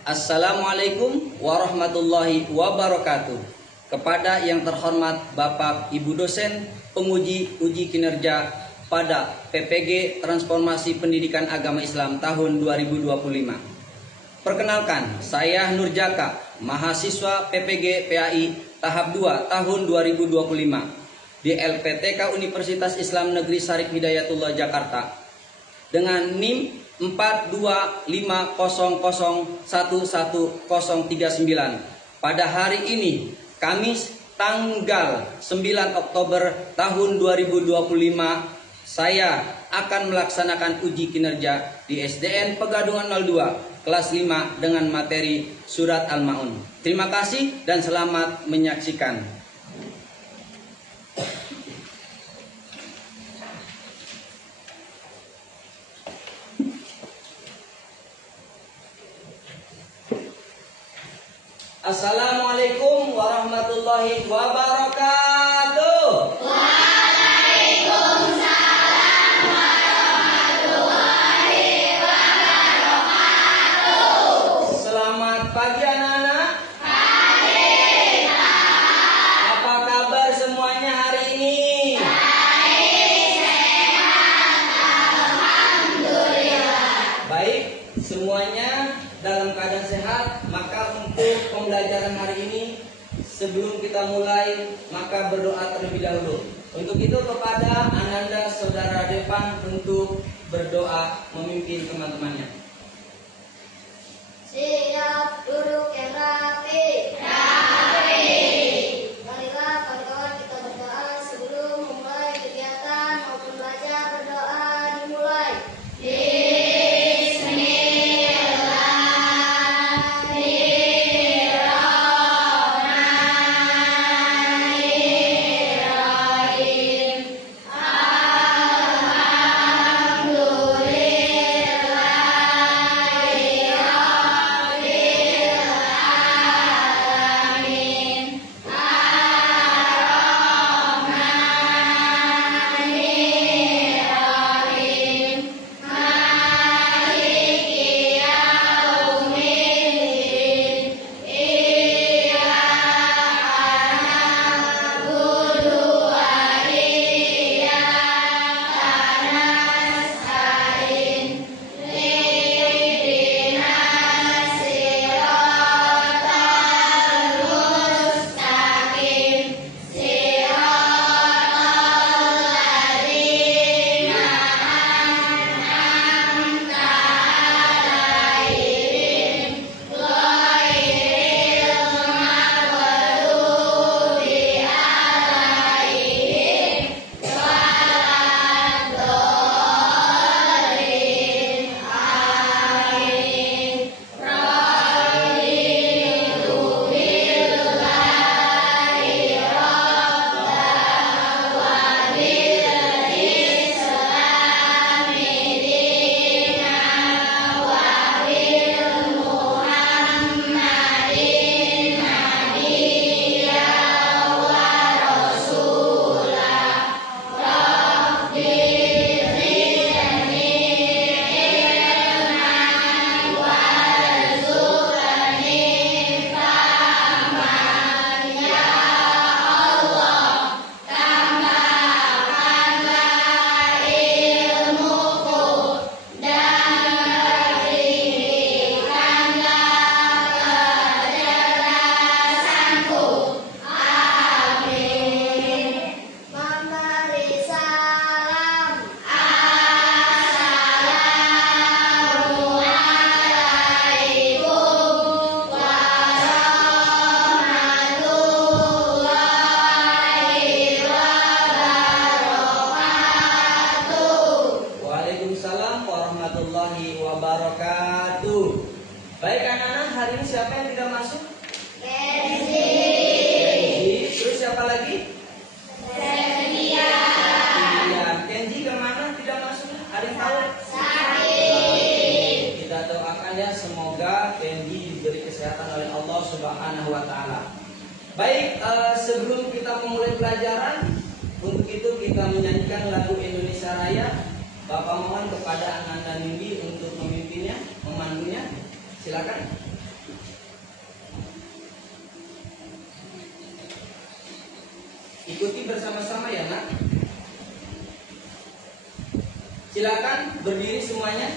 Assalamualaikum warahmatullahi wabarakatuh. Kepada yang terhormat Bapak Ibu dosen penguji uji kinerja pada PPG Transformasi Pendidikan Agama Islam tahun 2025. Perkenalkan, saya Nur Jaka, mahasiswa PPG PAI tahap 2 tahun 2025 di LPTK Universitas Islam Negeri Syarif Hidayatullah Jakarta dengan NIM 42500111039 pada hari ini, Kamis tanggal 9 Oktober tahun 2025, saya akan melaksanakan uji kinerja di SDN Pegadungan 02 kelas 5 dengan materi Surat Al-Maun. Terima kasih dan selamat menyaksikan. Assalamualaikum warahmatullahi wabarakatuh. Waalaikumsalam warahmatullahi wabarakatuh. Selamat pagi anak-anak. Pagi, Pak. Apa kabar semuanya hari ini? Baik, sehat, alhamdulillah. Baik, semuanya dalam keadaan sehat. Maka untuk pembelajaran hari ini, sebelum kita mulai, maka berdoa terlebih dahulu. Untuk itu kepada Ananda Saudara Depan untuk berdoa memimpin teman-temannya. Siap, duduk yang rapi. Rapi. Marilah kawan-kawan kita berdoa sebelum memulai kegiatan maupun belajar. Berdoa dimulai. Waalaikumsalam warahmatullahi wabarakatuh. Baik anak-anak, hari ini siapa yang tidak masuk? Kenzi. Terus siapa lagi? Setia. Iya, Kenji kemana tidak masuk? Ada yang tahu? Sakit. Kita doakan ya, semoga Kenji diberi kesehatan oleh Allah Subhanahu wa Ta'ala. Baik, sebelum kita memulai pelajaran, untuk itu kita menyanyikan lagu Indonesia Raya. Bapak mohon kepada Ananda Nindi untuk memimpinnya, memandunya. Silakan. Silakan berdiri semuanya.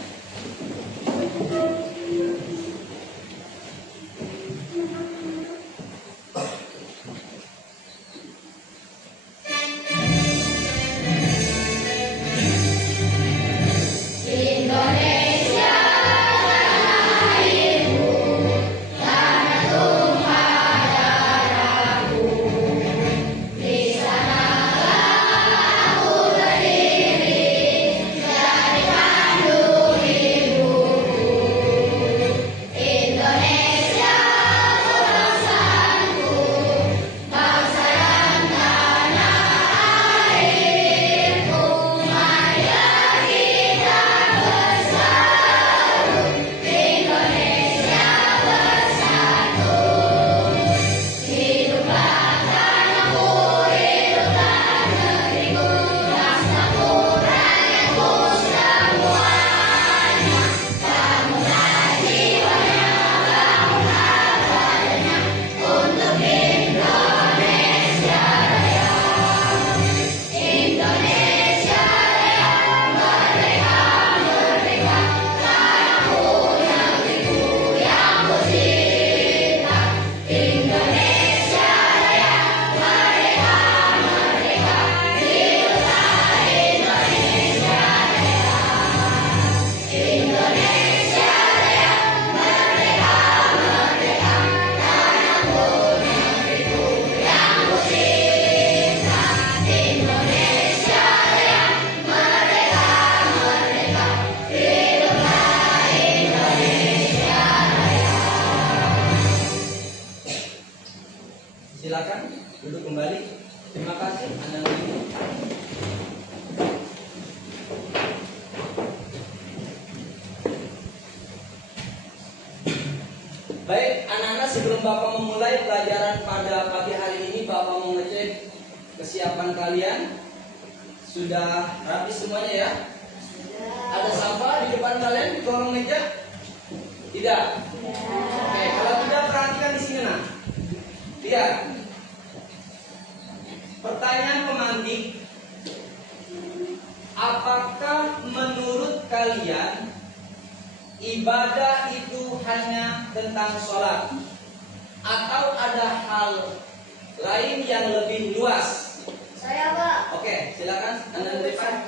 Silakan duduk kembali. Terima kasih Anda. Baik, anak-anak, sebelum Bapak memulai pelajaran pada pagi hari ini, Bapak mau ngecek kesiapan kalian. Sudah rapi semuanya ya? Ada sampah di depan kalian di kolong meja? Tidak? Oke, kalau tidak perhatikan di sini nah. Lihat. Pertanyaan pemantik, apakah menurut kalian ibadah itu hanya tentang sholat atau ada hal lain yang lebih luas? Saya, Pak. Oke, silakan Anda berikan.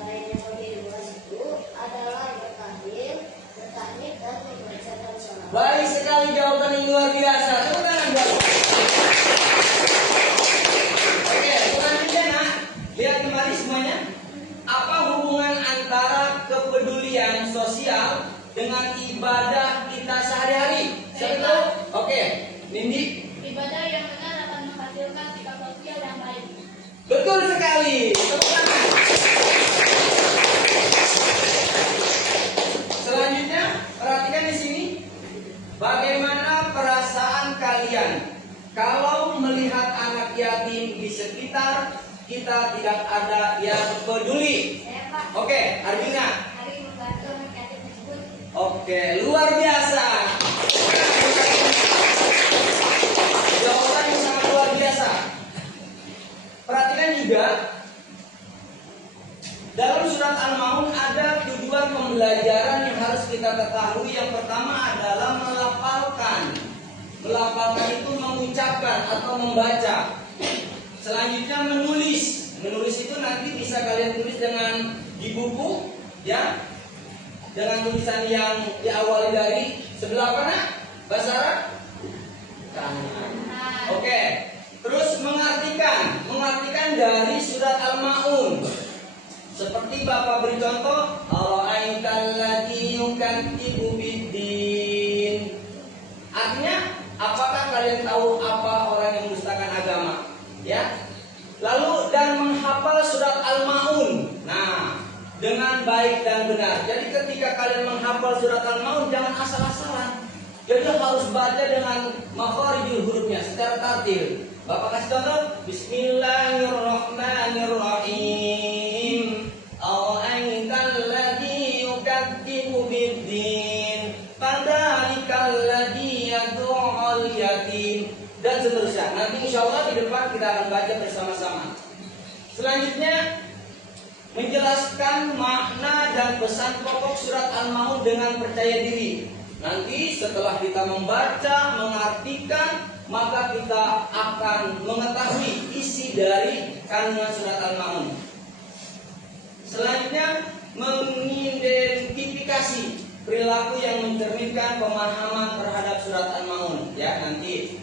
Lain yang lebih luas itu adalah bertahlil, bertahmid, dan membacakan sholat. Baik sekali, jawaban yang luar biasa. Tepuk tangan buat. Oke, selanjutnya nak, lihat kembali semuanya. Apa hubungan antara kepedulian sosial dengan ibadah kita sehari-hari? Siapa tahu? Oke, Nindi. Ibadah yang benar akan menghasilkan sikap sosial yang baik. Betul sekali. Tepuk tangan. Selanjutnya, perhatikan di sini. Bagaimana perasaan kalian kalau melihat anak yatim di sekitar kita tidak ada yang peduli? Saya, Pak, Oke, Arvina. hari membantu anak yatim tersebut. Oke, luar biasa. Jawaban yang sangat luar biasa. Perhatikan juga, dalam surat Al-Maun ada tujuan pembelajaran yang harus kita ketahui. Yang pertama adalah melafalkan. Melafalkan itu mengucapkan atau membaca. Selanjutnya menulis. Menulis itu nanti bisa kalian tulis dengan di buku, ya, dengan tulisan yang diawali dari sebelah mana? Bahasa Arab? Kanan. Oke. Terus mengartikan dari surat Al-Maun. Seperti Bapak beri contoh, ara'aital ladzi yukadzibu biddin. Artinya, apakah kalian tahu apa orang yang mendustakan agama? Ya. Lalu dan menghafal surat Al-Maun. Nah, dengan baik dan benar. Jadi ketika kalian menghafal surat Al-Maun jangan asal-asalan. Jadi harus baca dengan makharijul hurufnya secara tartil. Bapak kasih contoh, Bismillahirrahmanirrahim. Ara'aital ladzi yukadzibu biddin, fadzalikal ladzi yad'ul yatim, dan seterusnya. Nanti insya Allah di depan kita akan baca bersama-sama. Selanjutnya, menjelaskan makna dan pesan pokok surat Al-Maun dengan percaya diri. Nanti setelah kita membaca, mengartikan, maka kita akan mengetahui isi dari kandungan surat Al-Maun. Selanjutnya, mengidentifikasi perilaku yang mencerminkan pemahaman terhadap surat Al-Maun. Ya, nanti.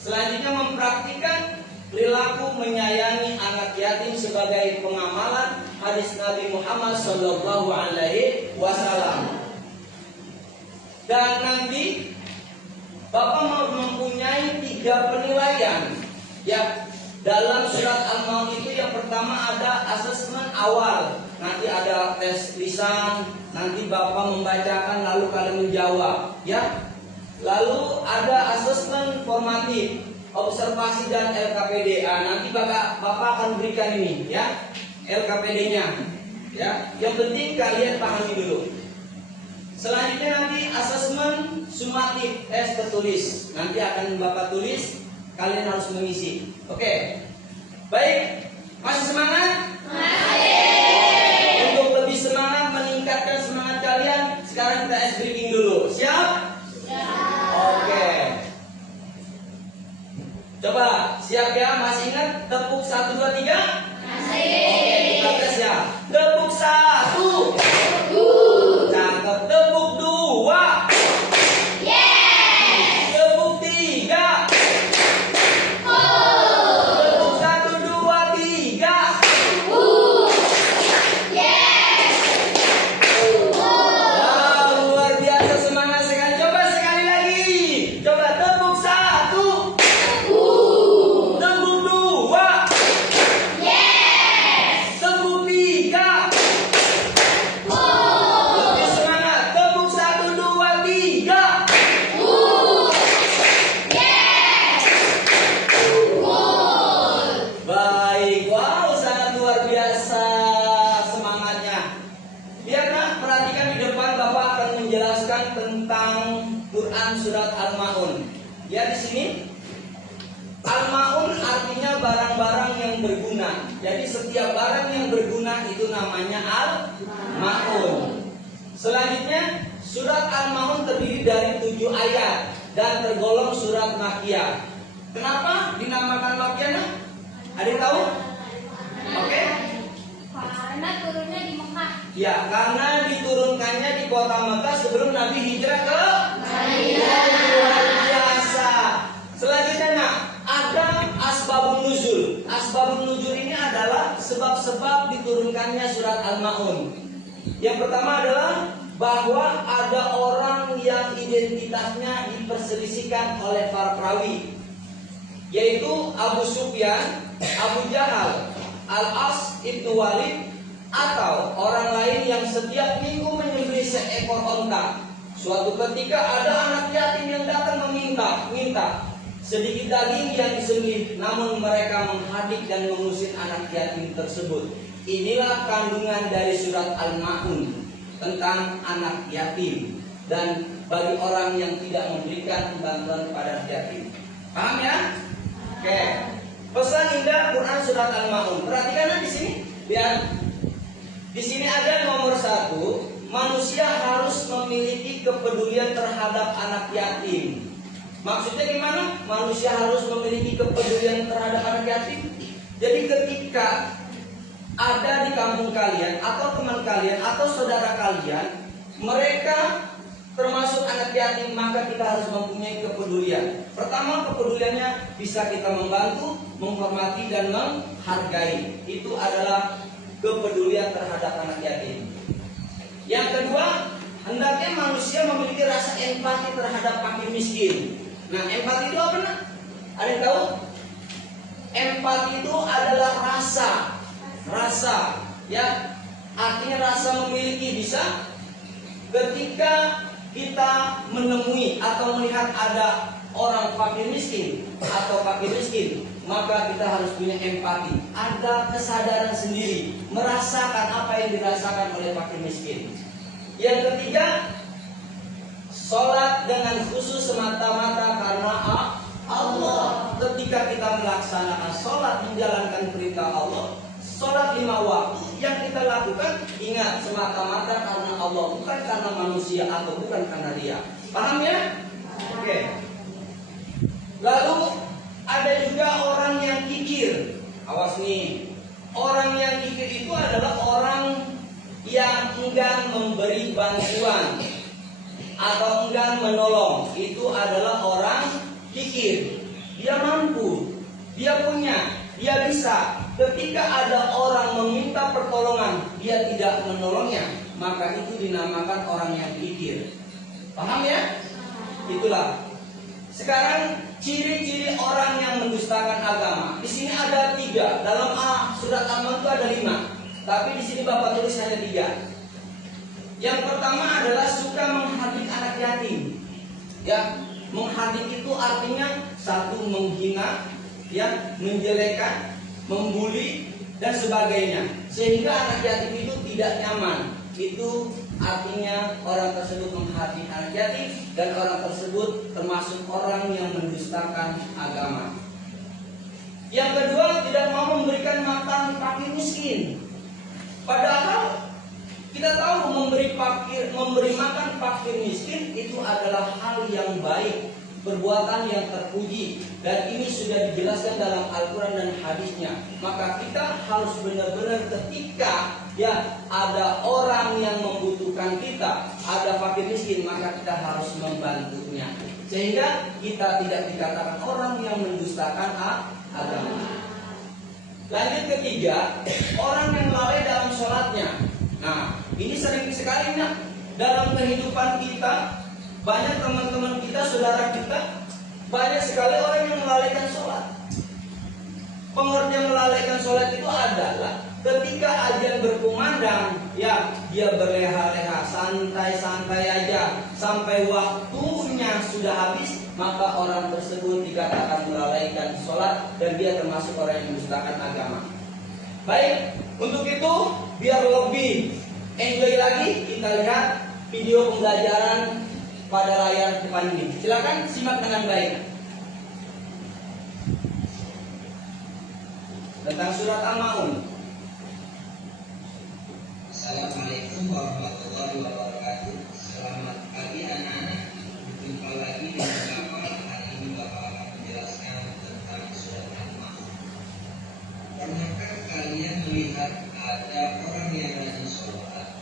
Selanjutnya, mempraktikkan perilaku menyayangi anak yatim sebagai pengamalan hadis Nabi Muhammad SAW. Dan nanti Bapak mempunyai 3 penilaian ya dalam surat Al-Maun itu. Yang pertama ada asesmen awal, nanti ada tes lisan, nanti Bapak membacakan lalu kalian menjawab ya. Lalu ada asesmen formatif, observasi dan LKPD. Nanti Bapak akan berikan ini ya LKPD-nya ya. Yang penting kalian pahami dulu. Selanjutnya nanti asesmen sumatif, tes tertulis. Nanti akan Bapak tulis, kalian harus mengisi. Oke. Baik, masih semangat? Masih. Untuk lebih semangat, meningkatkan semangat kalian, sekarang kita ice breaking dulu. Siap? Siap. Oke. Coba, siap ya? Masih ingat tepuk 1, 2, 3? Masih. Oke, kita tes ya. Tepuk 1. Cakep. Tepuk 2. Yes. Tepuk 3. Tepuk 1, 2, 3. Yes. Wow, luar biasa, semangat sekali. Coba sekali lagi. Coba tepuk 1. Tepuk 2. Yes. Tepuk 3. Lebih semangat. Tepuk 1, 2, 3. Yes. Baik. Wow, sangat luar biasa semangatnya. Lihat nak, perhatikan di depan Bapak akan menjelaskan tentang Quran surat Al-Maun. Ya, di sini Al-Maun artinya barang-barang yang berguna. Jadi setiap barang yang berguna itu namanya Al-Maun. Selanjutnya, surat Al-Maun terdiri dari 7 ayat dan tergolong surat Makkiyah. Kenapa dinamakan Makkiyah? Nah? Ada yang tahu? Oke. Karena turunnya di Mekah. Ya, karena diturunkannya di kota Mekah sebelum Nabi hijrah ke Madinah. Luar biasa. Selanjutnya, nah, ada asbabun nuzul. Asbabun nuzul ini adalah sebab-sebab diturunkannya surat Al-Maun. Yang pertama adalah bahwa ada orang yang identitasnya diperselisihkan oleh para perawi, yaitu Abu Sufyan, Abu Jahal, Al-As ibnu Walid, atau orang lain yang setiap minggu menyembelih seekor onta. Suatu ketika ada anak yatim yang datang minta sedikit daging yang disembelih, namun mereka menghadik dan mengusir anak yatim tersebut. Inilah kandungan dari surat Al-Maun tentang anak yatim dan bagi orang yang tidak memberikan bantuan kepada anak yatim. Paham ya? Oke. Pesan indah Quran surat Al-Maun. Perhatikan di sini. Lihat. Di sini ada nomor 1, manusia harus memiliki kepedulian terhadap anak yatim. Maksudnya gimana? Manusia harus memiliki kepedulian terhadap anak yatim. Jadi ketika ada di kampung kalian atau teman kalian atau saudara kalian, mereka termasuk anak yatim, maka kita harus mempunyai kepedulian. Pertama, kepeduliannya bisa kita membantu, menghormati dan menghargai. Itu adalah kepedulian terhadap anak yatim. Yang kedua, hendaknya manusia memiliki rasa empati terhadap fakir miskin. Nah, empati itu apa nak? Ada yang tahu? Empati itu adalah rasa, ya. Artinya rasa memiliki. Bisa ketika kita menemui atau melihat ada orang fakir miskin atau fakir miskin, maka kita harus punya empati. Ada kesadaran sendiri, merasakan apa yang dirasakan oleh fakir miskin. Yang ketiga, sholat dengan khusus semata-mata karena Allah. Ketika kita melaksanakan sholat, menjalankan perintah Allah, sholat 5 waktu yang kita lakukan, ingat, semata-mata karena Allah, bukan karena manusia atau bukan karena dia. Paham ya? Oke. Lalu ada juga orang yang kikir. Awas nih, orang yang kikir itu adalah orang yang enggan memberi bantuan atau enggan menolong. Itu adalah orang kikir. Dia mampu, dia punya, dia bisa. Ketika ada orang meminta pertolongan, dia tidak menolongnya, maka itu dinamakan orang yang kikir. Paham ya? Itulah. Sekarang ciri-ciri orang yang mendustakan agama. Di sini ada 3. Dalam surat Al-Mulk itu ada 5. Tapi di sini Bapak tulis hanya 3. Yang pertama adalah suka menghardik anak yatim. Ya, menghardik itu artinya satu, menghina, ya, menjelekan, membuli dan sebagainya, sehingga anak yatim itu tidak nyaman. Itu artinya orang tersebut menghardik anak yatim, dan orang tersebut termasuk orang yang mendustakan agama. Yang kedua, tidak mau memberikan makan fakir miskin. Padahal kita tahu memberi makan fakir miskin itu adalah hal yang baik, perbuatan yang terpuji, dan ini sudah dijelaskan dalam Al-Quran dan hadisnya. Maka kita harus benar-benar ketika ya ada orang yang membutuhkan kita, ada fakir miskin, maka kita harus membantunya, sehingga kita tidak dikatakan orang yang mendustakan agama. Lanjut ketiga, orang yang lalai dalam sholatnya. Nah, ini sering sekali dalam kehidupan kita. Banyak teman-teman kita, saudara kita, banyak sekali orang yang melalaikan sholat. Pengertian melalaikan sholat itu adalah ketika azan berkumandang, ya dia berleha-leha, santai-santai aja sampai waktunya sudah habis, maka orang tersebut dikatakan melalaikan sholat dan dia termasuk orang yang mendustakan agama. Baik, untuk itu biar lebih enjoy lagi, kita lihat video pembelajaran pada layar depan ini. Silakan simak dengan baik. Tentang surat Al-Maun. Assalamualaikum warahmatullahi wabarakatuh. Selamat pagi anak-anak. Berjumpa lagi dengan Bapak. Hari ini Bapak akan menjelaskan tentang surat Al-Maun. Pernahkah kalian melihat ada orang yang rajin sholat,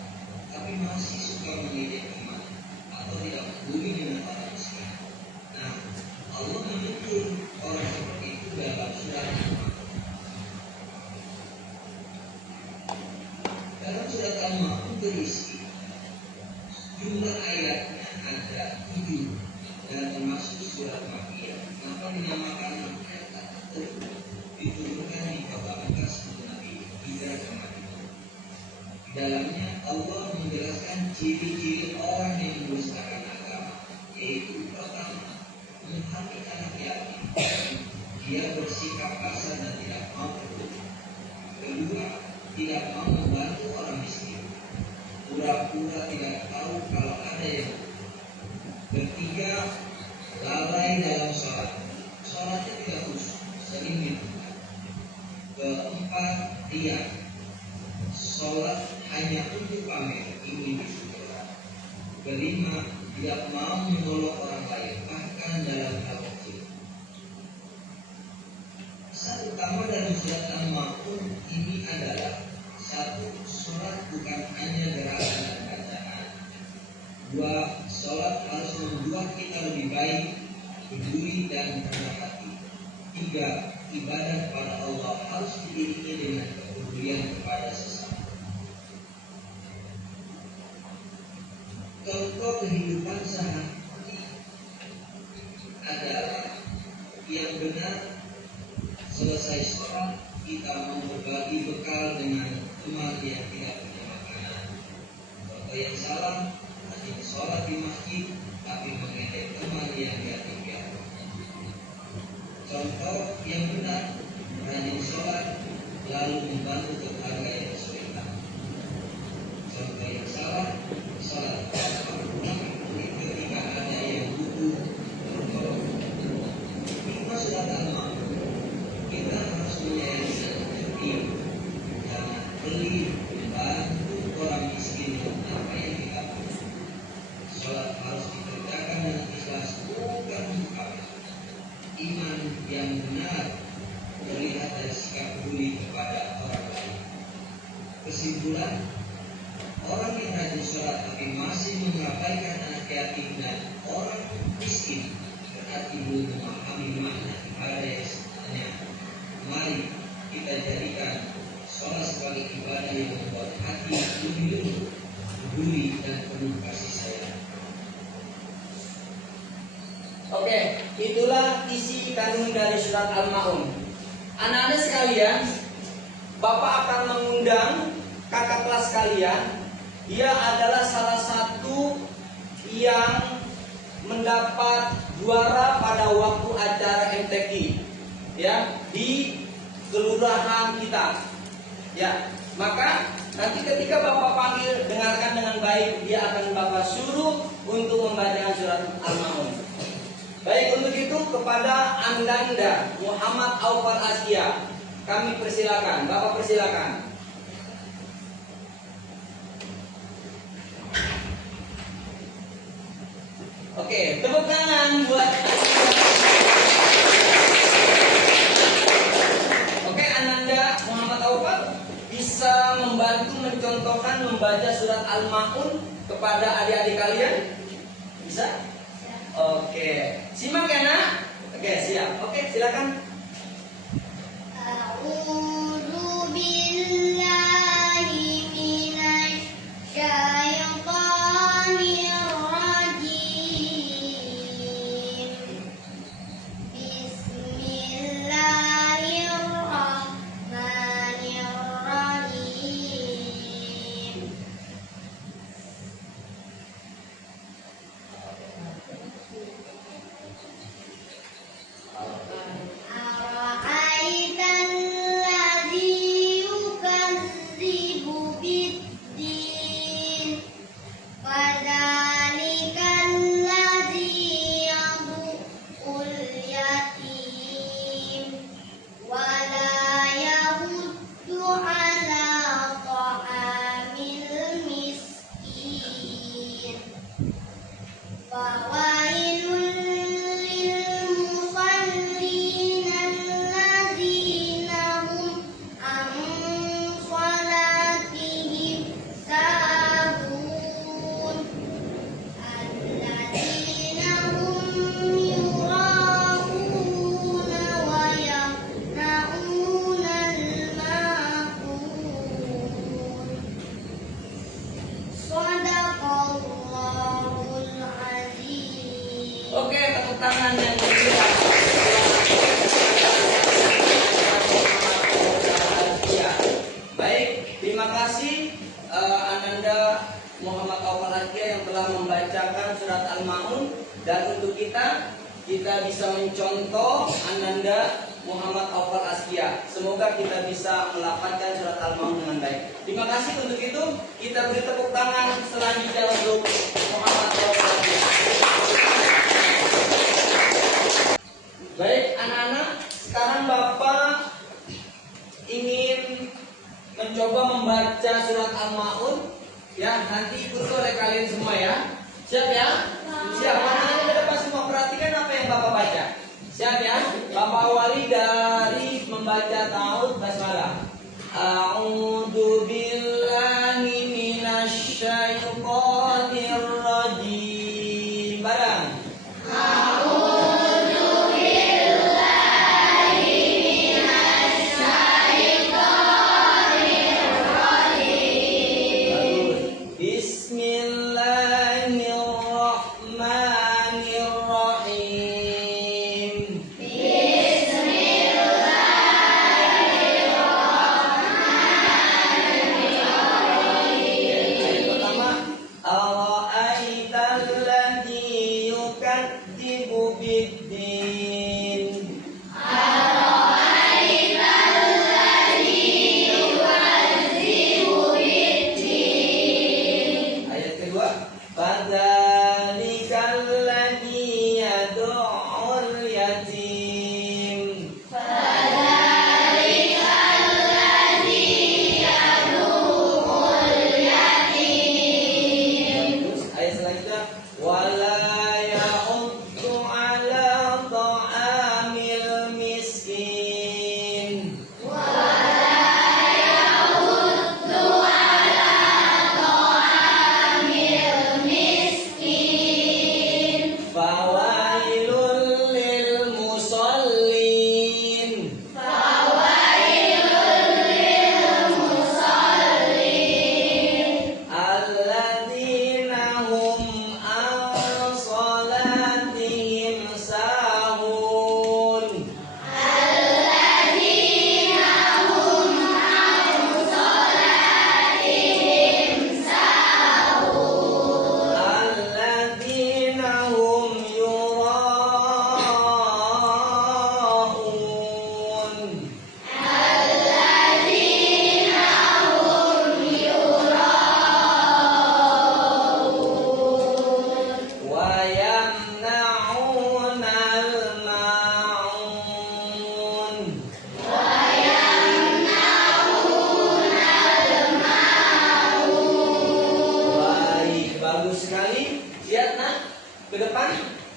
tapi masih suka mengejek teman atau tidak peduli dengan orang miskin? Nah, Allah menegur orang seperti itu dalam surat Al-Maun. Dalam surat Al-Maun berisi jumlah ayatnya ada 7 dan termasuk surat Makkiyah. Kenapa dinamakan Makkiyah? Diturunkan di Mekah sebelum Nabi hijrah ke Madinah. Di dalamnya Allah menjelaskan ciri-ciri orang yang mendustakan agama, yaitu pertama, menghardik anak yatim. Dia bersikap kasar dan tidak mau peduli. Kedua, tidak mau membantu orang miskin, pura-pura tidak tahu kalau ada yang. Ketiga, lalai dalam sholat, sholatnya tidak khusyuk, sering ditunda. Keempat, riya, sholat hanya untuk pamer, ingin disyukur. Kelima, tidak mau menolong orang lain, bahkan dalam hal kecil. Pesan utama dari surat Al-Maun ini adalah: satu, sholat bukan hanya gerakan dan bacaan. Dua, sholat harus membuat kita lebih baik, peduli dan rendah hati. Tiga, ibadah kepada Allah harus diiringi dengan kepedulian kepada sesama. Contoh kehidupan sehari-hari adalah yang benar. Selesai sholat, kita mau berbagi bekal dengan teman yang tidak punya makanan. Contoh yang salah, rajin sholat di masjid tapi mengejek teman yang yatim piatu. Contoh yang benar, rajin sholat lalu membantu tetangga yang kesulitan. Contoh yang salah, sholat tapi ketika miskin berarti belum memahami makna ibadah yang sebenarnya. Mari kita jadikan sholat sebagai ibadah yang membuat hati lebih lembut, peduli dan penuh kasih sayang. Oke, itulah isi kandung dari surat Al-Maun. Anak-anak sekalian, Bapak akan mengundang kakak kelas kalian. Dia adalah salah satu yang mendapat juara pada waktu acara MTQ, ya, di kelurahan kita. Ya, maka nanti ketika Bapak panggil, dengarkan dengan baik. Dia akan Bapak suruh untuk membacakan surat Al-Maun. Baik, untuk itu kepada Ananda Muhammad Aufal Askia, kami persilakan. Bapak persilakan. Oke, tepuk tangan buat. Oke, Ananda Muhammad Aufal bisa membantu mencontohkan membaca surat Al-Maun kepada adik-adik kalian? Bisa? Oke, simak ya nak. Oke, siap. Oke, silakan. A'udzu billahi minasy syaithanir rajim. Bismillahirrahmanirrahim. Ara'aital ladzi yukadzibu biddin, fadzalikal ladzi yad'ul yatim wa la yahuddu 'ala ta'amil miskin. Fawailul lil musallin alladzina hum an shalatihim sahun, alladzina hum yura'una wa yamna'una al-ma'un. Shadaqallahul azim. Oke, tepuk tangan yang meriah. Baik, terima kasih Ananda Muhammad Aufal Askia yang telah membacakan surat Al-Maun. Dan untuk kita bisa mencontoh Ananda Muhammad Aufal Askia. Semoga kita bisa melafalkan surat Al-Maun dengan baik. Terima kasih. Untuk itu kita beri tepuk tangan selanjutnya untuk Muhammad Aufal Askia. Baik anak-anak, sekarang Bapak ingin mencoba membaca surat Al-Maun. Ya, nanti ikuti oleh kalian semua ya. Siap ya? Siap. Anak-anak dapat semua perhatikan apa yang Bapak baca. Siap ya? Bapak awali dari membaca Ta'awudz basmalah. A'udzu billahi minasy syaithanir rajim. Barang. Bismillahirrahmanirrahim. Ayat pertama, ara'aital ladzi yukadzibu biddin. Ayat kedua, fadzalikal ladzi yad'ul yatim. Terus ayat selanjutnya, wala yahuddu 'ala ta'amil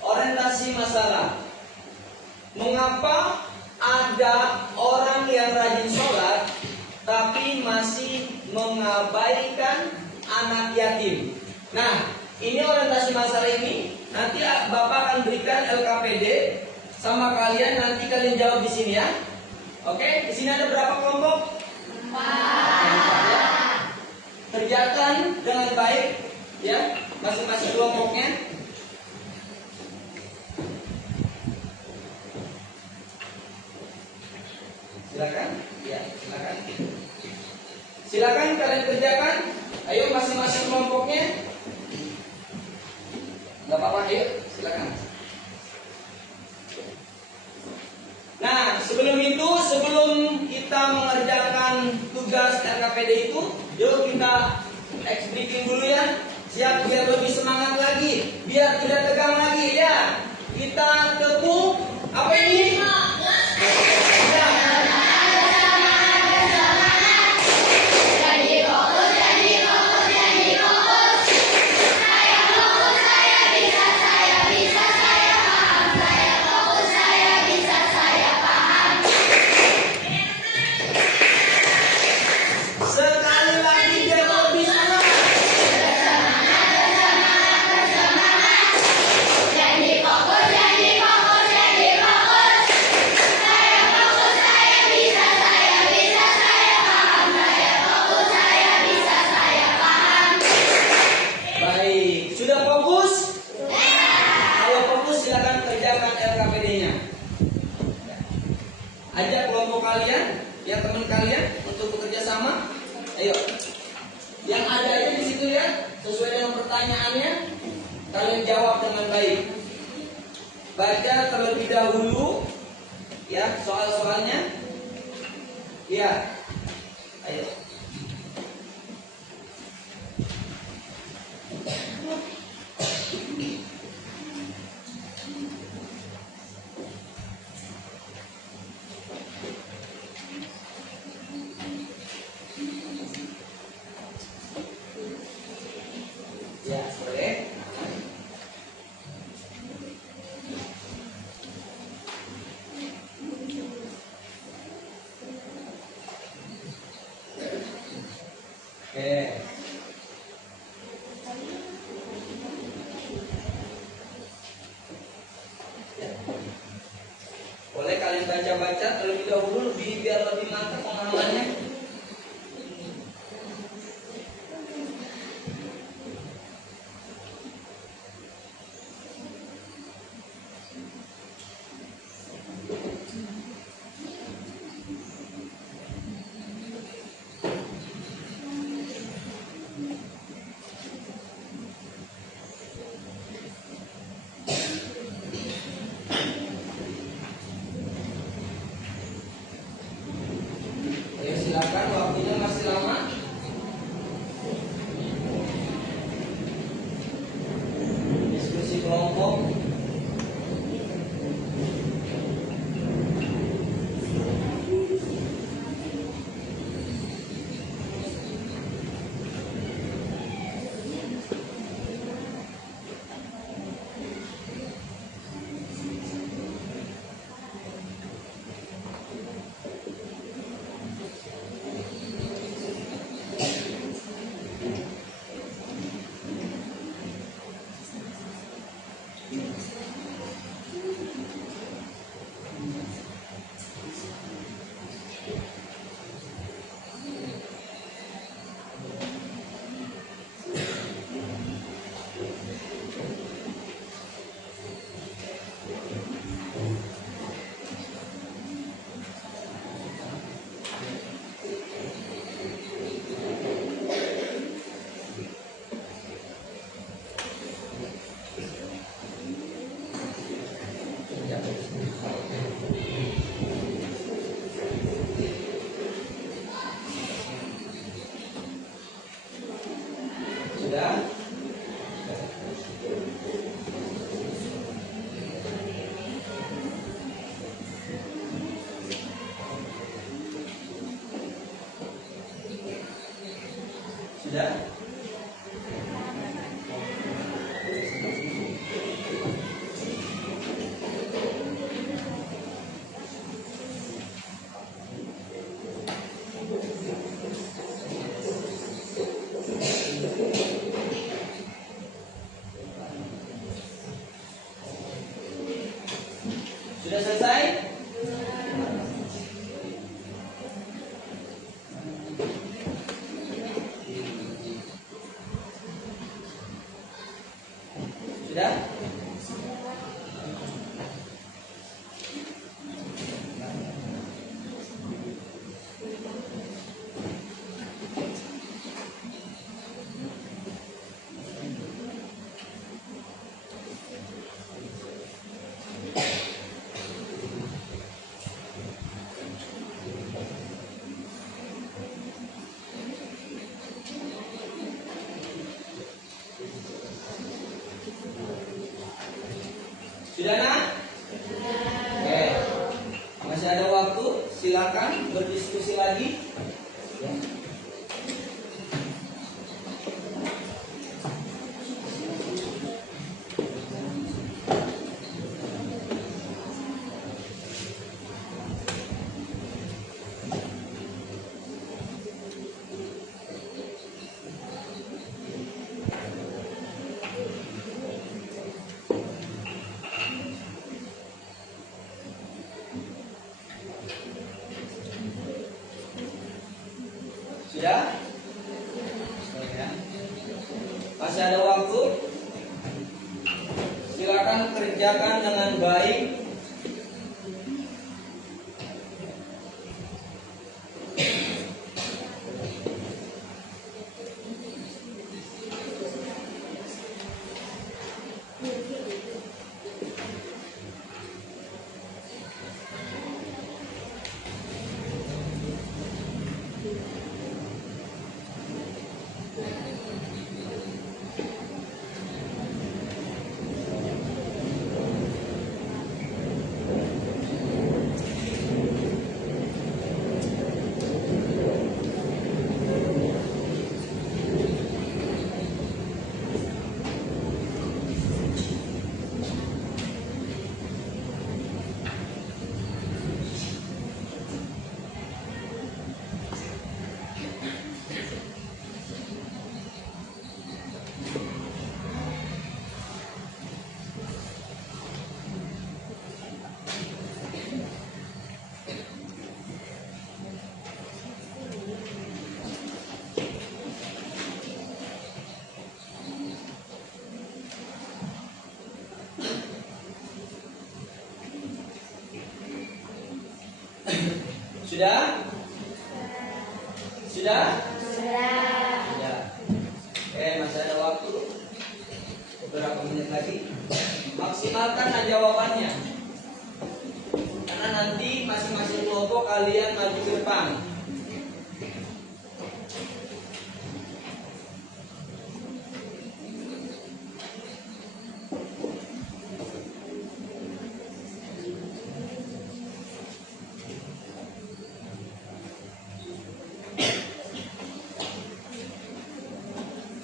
orientasi masalah. Mengapa ada orang yang rajin sholat tapi masih mengabaikan anak yatim? Nah, ini orientasi masalah ini nanti Bapak akan berikan LKPD sama kalian, nanti kalian jawab di sini ya. Oke, di sini ada berapa kelompok? 4. Ya. Kerjakan dengan baik ya, masing-masing kelompoknya. Silakan. Ya, silakan. Silakan kalian kerjakan. Ayo masing-masing kelompoknya. Enggak apa-apa, ayo, silakan. Nah, sebelum kita mengerjakan tugas RKPD itu, yuk kita briefing dulu ya. Siap, biar lebih semangat lagi, biar tidak tegang lagi ya. Kita tepuk apa ini? Ajak kelompok kalian, ya teman kalian untuk bekerja sama. Ayo, yang ada aja di situ ya, sesuai dengan pertanyaannya, kalian jawab dengan baik. Baca terlebih dahulu, ya soal-soalnya. Ya, ayo. Ya, boleh. Oke. Boleh kalian baca-baca terlebih dahulu biar lebih mantap pemahamannya. Ayo silakan, waktunya masih lama. Diskusi kelompok. Sudah selesai? Sudah? Sudah nak? Oke. Masih ada waktu, silakan berdiskusi lagi. Ya. Sudah? Ya. Masih ada waktu. Silakan kerjakan dengan baik. Sudah? Sudah? Sudah. Oke, masih ada waktu beberapa menit lagi. Maksimalkan jawabannya. Karena nanti masing-masing kelompok kalian maju ke depan.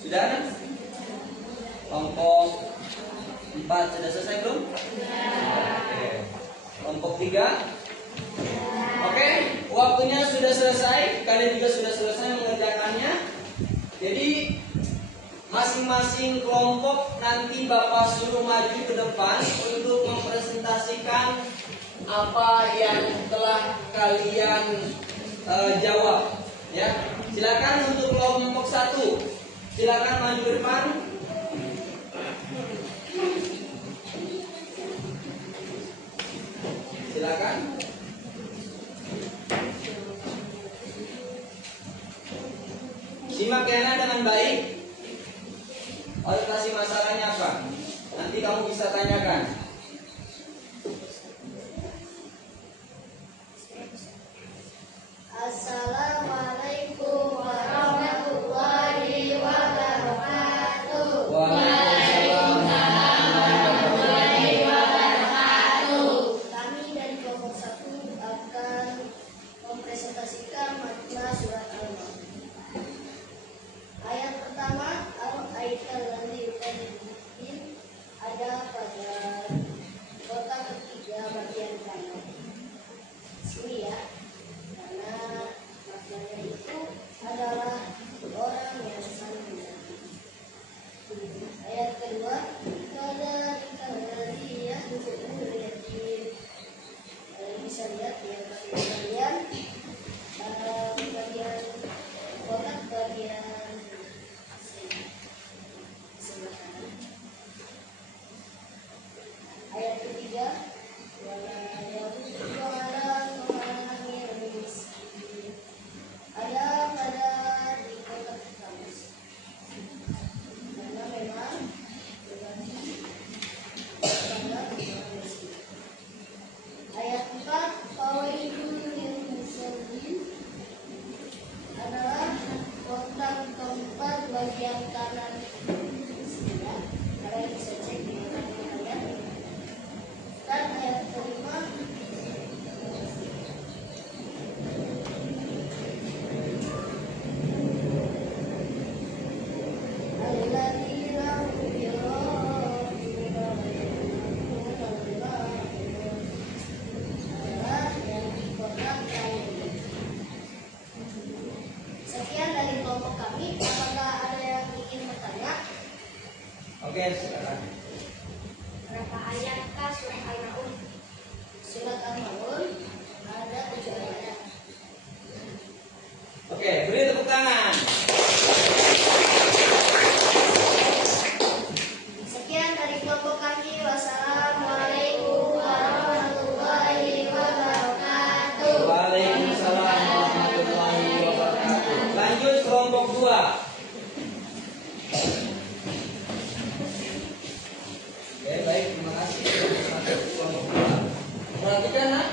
Sudah? Kelompok 4 sudah selesai belum? Oke. Kelompok 3. Oke, waktunya sudah selesai. Kalian juga sudah selesai mengerjakannya. Jadi masing-masing kelompok nanti Bapak suruh maju ke depan untuk mempresentasikan apa yang telah kalian jawab. Ya, silakan untuk kelompok 1. Silakan maju ke depan. Silakan. Simak Yana dengan baik. Orientasi masalahnya apa? Nanti kamu bisa tanyakan. Assalamualaikum warahmatullahi wabarakatuh. Waalaikumsalam warahmatullahi wabarakatuh. Kami dari kelompok 1 akan mempresentasikan makna surat Al-Maun. Ayat pertama, al-aital ladzi ada pada 3, wala yahudu ala ta'amil miskin. Ada pada di kota kamus. Karena memang berbagi pada orang miskin. Ayat 4, fawaidul lil musallin adalah kotak keempat bagian kanan. Ya, kalian bisa cek di ayat. Dan ayat kelima, alladzina hum bi rabbihim adalah yang di kotak kanan. Sekian dari kelompok kami. Apakah ada yang ingin bertanya? Oke, silakan. Berapa ayatkah surat Al-Maun? Surat Al-Maun ada 7 ayat. Oke, beri tepuk tangan. Sekian dari kelompok kami. Wassalamualaikum warahmatullahi wabarakatuh. Waalaikumsalam warahmatullahi wabarakatuh. Lanjut kelompok 2. Oke, baik, terima kasih. Kelompok 2. Perhatikan, nak.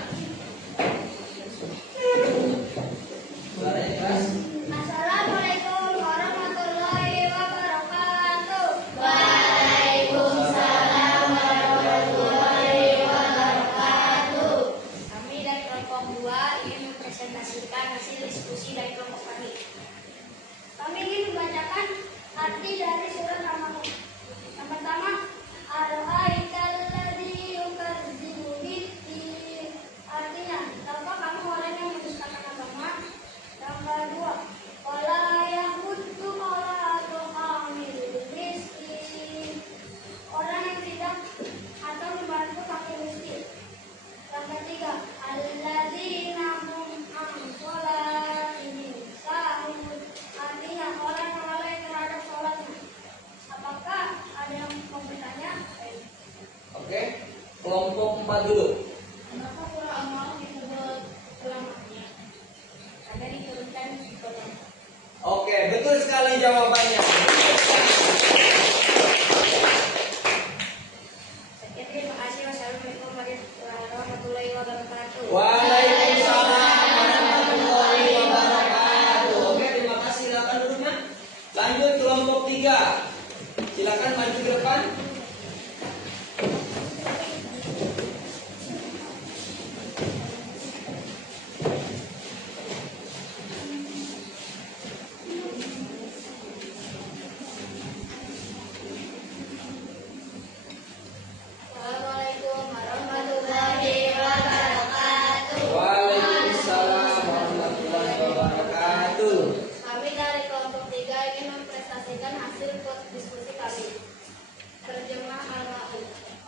Suaranya keras. Assalamualaikum warahmatullahi wabarakatuh. Waalaikumsalam warahmatullahi wabarakatuh. Kami dari kelompok 2 ingin mempresentasikan hasil diskusi dari kelompok kami. Kami ingin membacakan arti dari surat Al-Maun. Yang pertama, Ar-Aital ladzi yukadzibu biddin. Artinya, tahukah kamu orang yang mendustakan agama? Yang kedua, wala yahuddu ala ta'amil miskin. Orang yang tidak atau membantu fakir miskin. Yang ketiga, alladzina hum an sholatihim sahun. Artinya orang yang lalai terhadap sholatnya. Apakah ada yang mau bertanya? Oke, kelompok 4 dulu. Kenapa surah Al-Maun disebut ulama-nya? Ada diturunkan di Quran. Oke, betul sekali jawabannya. Sekian, terima kasih. Wassalamualaikum warahmatullahi wabarakatuh. Waalaikumsalam warahmatullahi wabarakatuh. Oke, terima kasih. Silakan duduknya. Lanjut kelompok 3. Silakan maju ke depan. Assalamualaikum warahmatullahi wabarakatuh. Waalaikumsalam warahmatullahi wabarakatuh. Kami dari kelompok 3 ingin mempresentasikan hasil diskusi kami. Terjemah Al-Maun.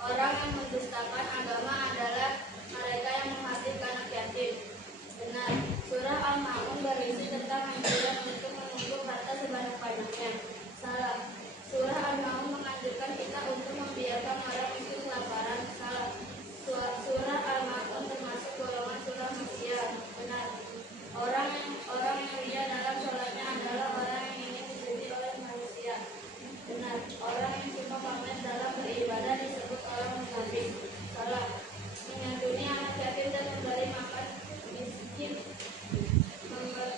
Orang yang mendustakan agama adalah mereka yang menghasilkan anak yatim. Benar, surah Al-Maun berisi tentang anjuran untuk menunggu harta sebanyak-banyaknya. Salah, surah Al-Maun menganjurkan kita untuk membiarkan orang itu kelaparan. Salah, surah Al-Maun termasuk golongan surah maksiat. Benar, orang yang ria dalam sholatnya adalah orang yang ingin dipuji oleh manusia. Benar, orang yang suka pamer dalam beribadah disebut orang munafik. Salah, menyantuni anak yatim dan memberi makan miskin.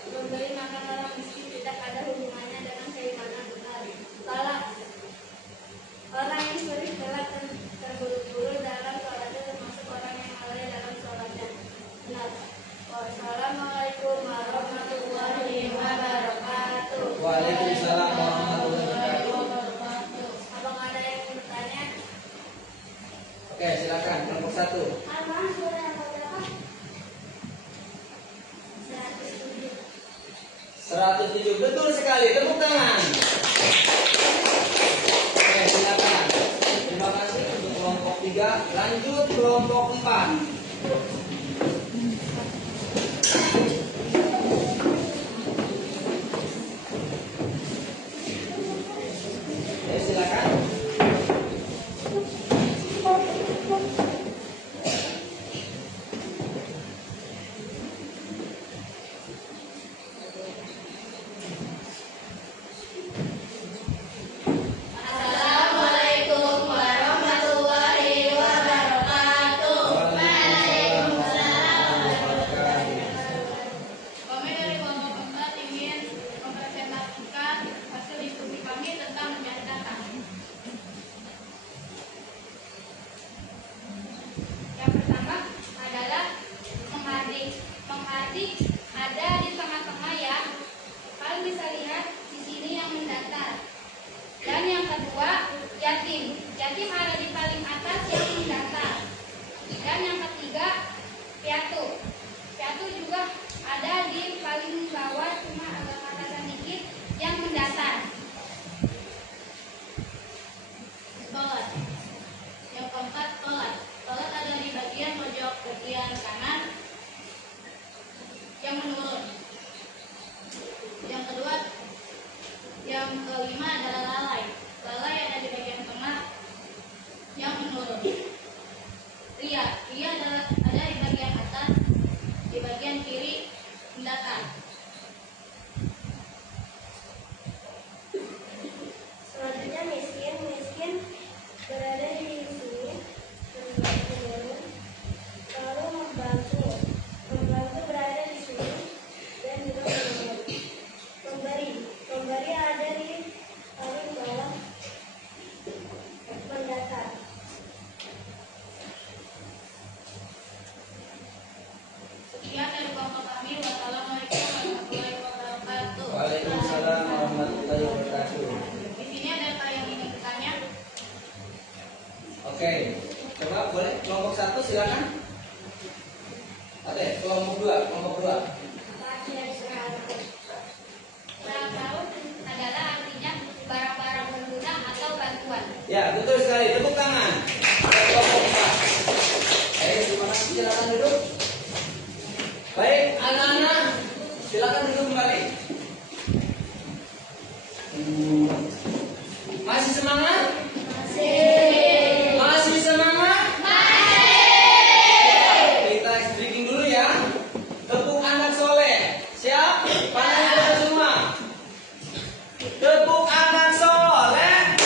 Memberi makan orang miskin tidak ada hubungannya dengan keimanan. Benar. Salah, orang yang sering telat dan terburu-buru dalam sholatnya termasuk orang yang lalai dalam sholatnya. Benar. Wassalamualaikum warahmatullahi wabarakatuh. Waalaikumsalam warahmatullahi wabarakatuh. Abang ada yang bertanya? Oke, silakan kelompok 1. Al-Maun surah yang berapa? 107. Betul sekali. Tepuk tangan. Oke, silakan. Terima kasih untuk kelompok 3. Lanjut kelompok 4. Oke, silakan. lalu membantu berada di sini dan juga memberi ada di paling bawah mendatar. Sekian dari kelompok kami. Wassalamualaikum warahmatullahi wabarakatuh. Waalaikumsalam warahmatullahi wabarakatuh. Di sini ada yang ingin bertanya? Oke, coba boleh kelompok 1 silakan. Oke, kelompok 2. Perahu adalah artinya barang-barang berguna atau bantuan. Ya, betul sekali. Tepuk tangan. Ada kelompok 4. Gimana? Silakan duduk. Baik, anak-anak, silakan duduk kembali. Masih semangat? Masih semangat? Kita breaking dulu ya. Tepuk anak soleh. Siap? Panggil semua. Tepuk anak soleh.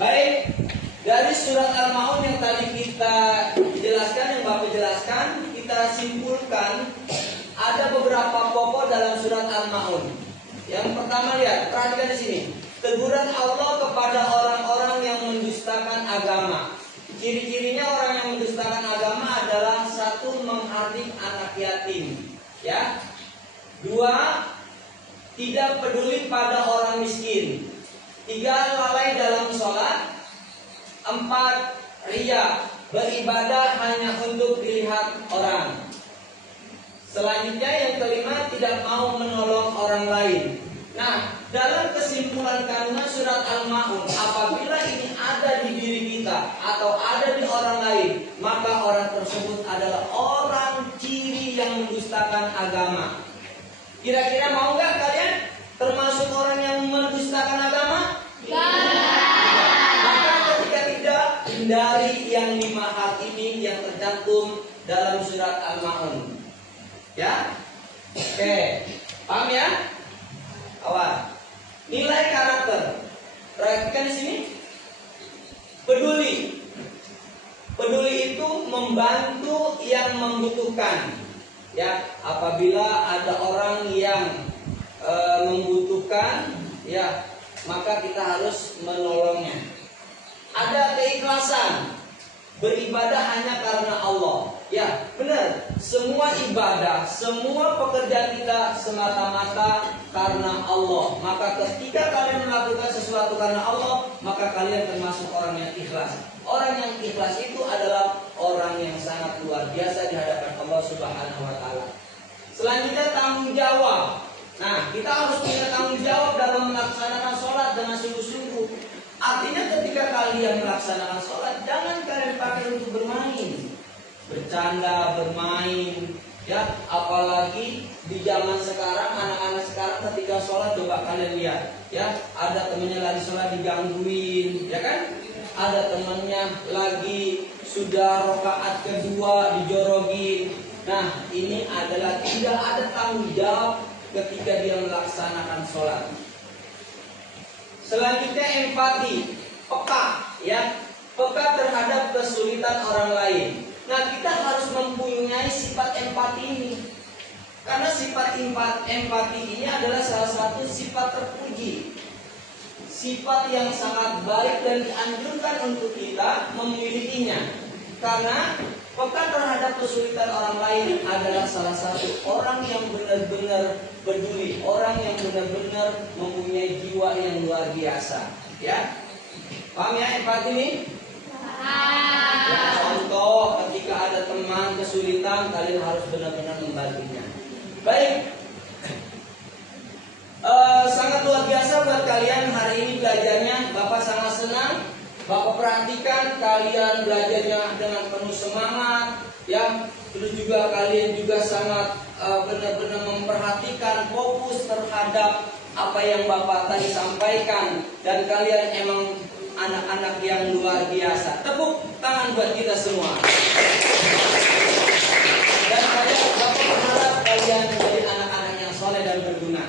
Baik, dari surat Al-Maun yang tadi kita jelaskan, yang Bapak jelaskan, kita simpulkan ada beberapa pokok dalam surat Al-Maun. Yang pertama lihat, perhatikan di sini. Teguran Allah kepada orang-orang yang mendustakan agama. Ciri-cirinya orang yang mendustakan agama adalah 1, menghardik anak yatim. Ya. 2, tidak peduli pada orang miskin. 3, lalai dalam sholat. 4, ria, beribadah hanya untuk dilihat orang. Selanjutnya yang kelima, tidak mau menolong orang lain. Nah, dalam kesimpulan kandungan surat Al-Maun, apabila ini ada di diri kita atau ada di orang lain, maka orang tersebut adalah orang ciri yang mendustakan agama. Kira-kira mau nggak kalian termasuk orang yang mendustakan agama? Maka ketika tidak, hindari yang 5 hal ini yang tercantum dalam surat Al-Maun. Ya? Oke, paham ya? Awas. Nilai karakter. Perhatikan di sini. Peduli. Peduli itu membantu yang membutuhkan. Ya, apabila ada orang yang membutuhkan, ya, maka kita harus menolongnya. Ada keikhlasan. Beribadah hanya karena Allah. Ya, benar. Semua ibadah, semua pekerjaan kita semata-mata karena Allah. Maka ketika kalian melakukan sesuatu karena Allah, maka kalian termasuk orang yang ikhlas. Orang yang ikhlas itu adalah orang yang sangat luar biasa di hadapan Allah Subhanahu wa taala. Selanjutnya tanggung jawab. Nah, kita harus punya tanggung jawab dalam melaksanakan sholat dengan sungguh-sungguh. Artinya ketika kalian melaksanakan sholat, jangan kalian pakai untuk bermain, bercanda, bermain, ya. Apalagi di zaman sekarang, anak-anak sekarang ketika sholat, coba kalian lihat, ya. Ada temennya lagi sholat digangguin, ya kan? Ada temennya lagi sudah rakaat kedua dijorogin. Nah, ini adalah tidak ada tanggung jawab ketika dia melaksanakan sholat. Selanjutnya empati, peka, ya, peka terhadap kesulitan orang lain. Nah, kita harus mempunyai sifat empati ini, karena sifat empati ini adalah salah satu sifat terpuji, sifat yang sangat baik dan dianjurkan untuk kita memilikinya. Karena peka terhadap kesulitan orang lain adalah salah satu orang yang benar-benar peduli, orang yang benar-benar mempunyai jiwa yang luar biasa. Ya, paham ya empati ini? Ya, contoh ketika ada teman kesulitan, kalian harus benar-benar membantunya. Baik, sangat luar biasa buat kalian hari ini belajarnya. Bapak sangat senang. Bapak perhatikan kalian belajarnya dengan penuh semangat, ya. Terus juga kalian juga sangat benar-benar memperhatikan, fokus terhadap apa yang Bapak tadi sampaikan, dan kalian emang anak-anak yang luar biasa. Tepuk tangan buat kita semua. Dan Bapak berharap kalian menjadi anak-anak yang soleh dan berguna.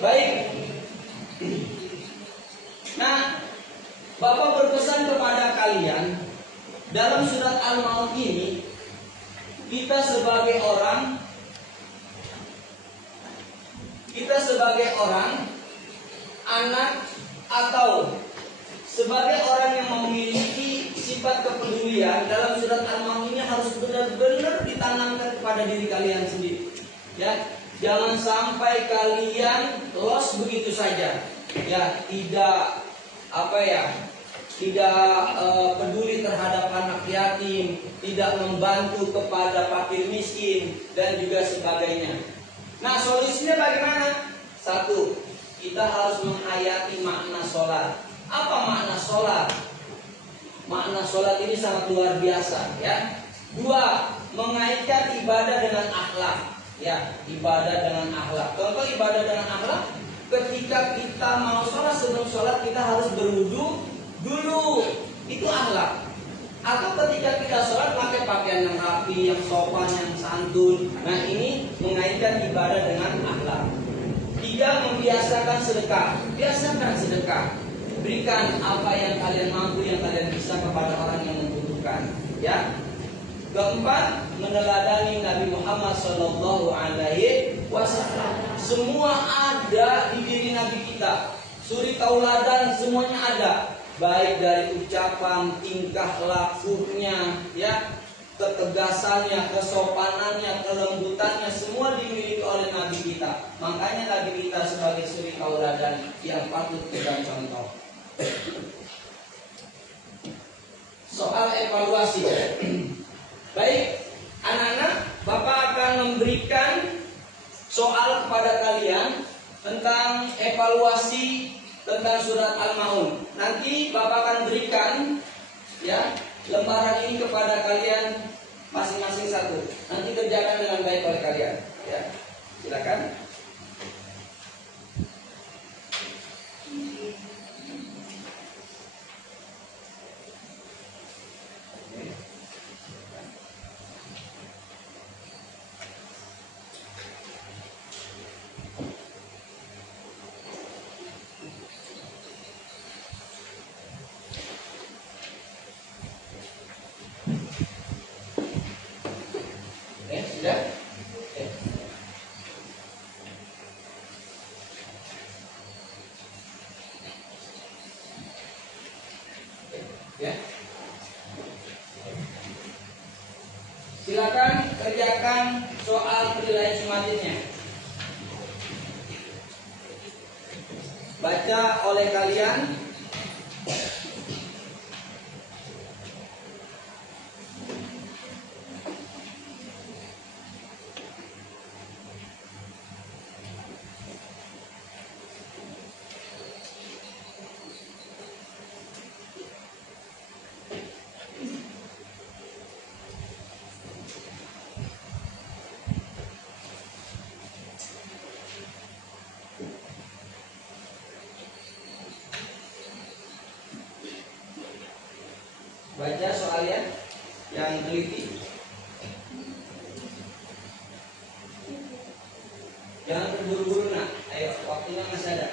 Baik. Nah, Bapak berpesan kepada kalian dalam surat Al-Maun ini, kita sebagai orang anak atau sebagai orang yang memiliki sifat kepedulian, dalam surat Al-Maun ini harus benar-benar ditanamkan kepada diri kalian sendiri. Ya, jangan sampai kalian lost begitu saja. Ya, tidak peduli terhadap anak yatim, tidak membantu kepada fakir miskin, dan juga sebagainya. Nah, solusinya bagaimana? Satu, kita harus menghayati makna sholat. Apa makna sholat? Makna sholat ini sangat luar biasa, ya. Dua, mengaitkan ibadah dengan akhlak. Ya, ibadah dengan akhlak. Contoh ibadah dengan akhlak, ketika kita mau sholat, sebelum sholat kita harus berwudu dulu, itu akhlak. Atau ketika kita sholat pakai pakaian yang rapi, yang sopan, yang santun. Nah, ini mengaitkan ibadah dengan akhlak. Tiga, membiasakan sedekah. Biasakan sedekah. Berikan apa yang kalian mampu, yang kalian bisa kepada orang yang membutuhkan. Ya. Keempat, meneladani Nabi Muhammad SAW. Semua ada di diri Nabi kita. Suri tauladan semuanya ada. Baik dari ucapan, tingkah lakunya, ya, ketegasannya, kesopanannya, kelembutannya, semua dimiliki oleh Nabi kita. Makanya Nabi kita sebagai suri tauladan yang patut kita contoh. Soal evaluasi. Baik, anak-anak, Bapak akan memberikan soal kepada kalian tentang evaluasi tentang surat Al-Maun. Nanti Bapak akan berikan, ya, lembaran ini kepada kalian masing-masing satu. Nanti kerjakan dengan baik oleh kalian. Ya, silakan. Sudah? Ya. Silakan kerjakan soal penilaian sumatinnya. Baca oleh kalian. Baca soalnya yang teliti. Jangan terburu-buru, nak. Ayo, waktunya masih ada.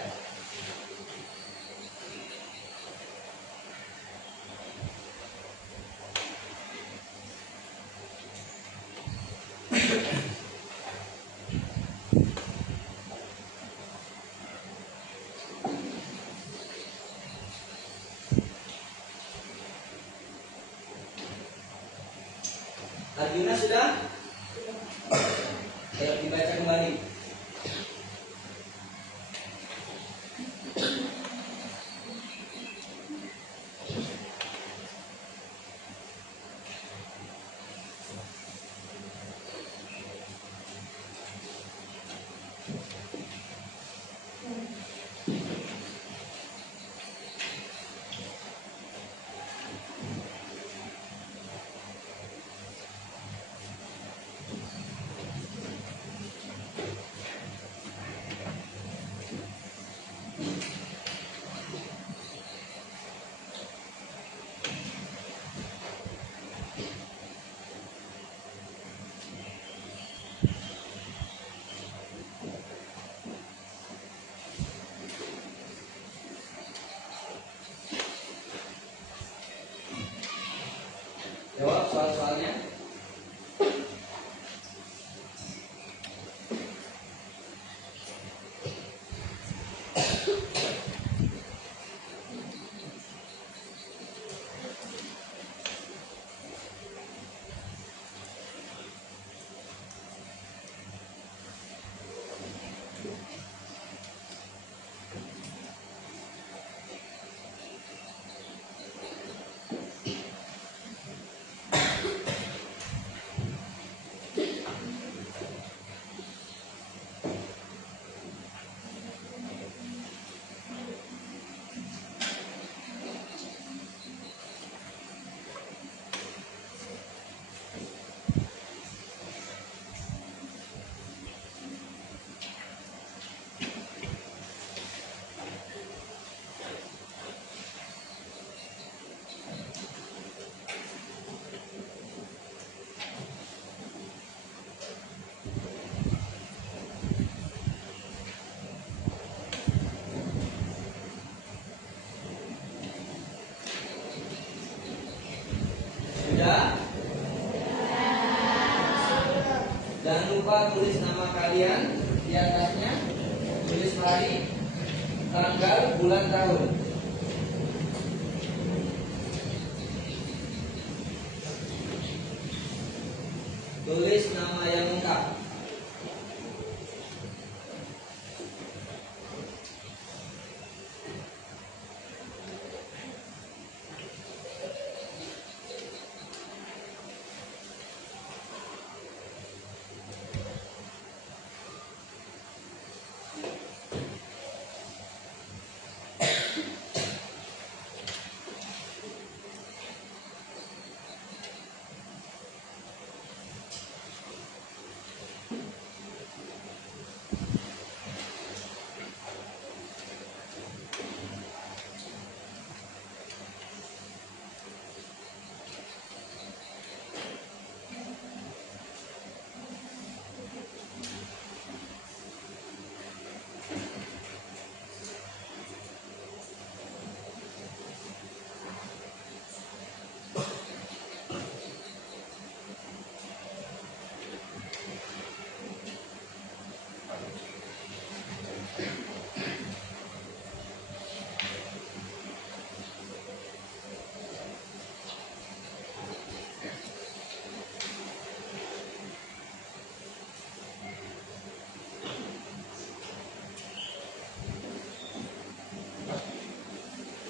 Arjuna sudah? Ayo dibaca kembali. tulis nama kalian di atasnya, tulis hari, tanggal, bulan, tahun. Tulis nama yang lengkap.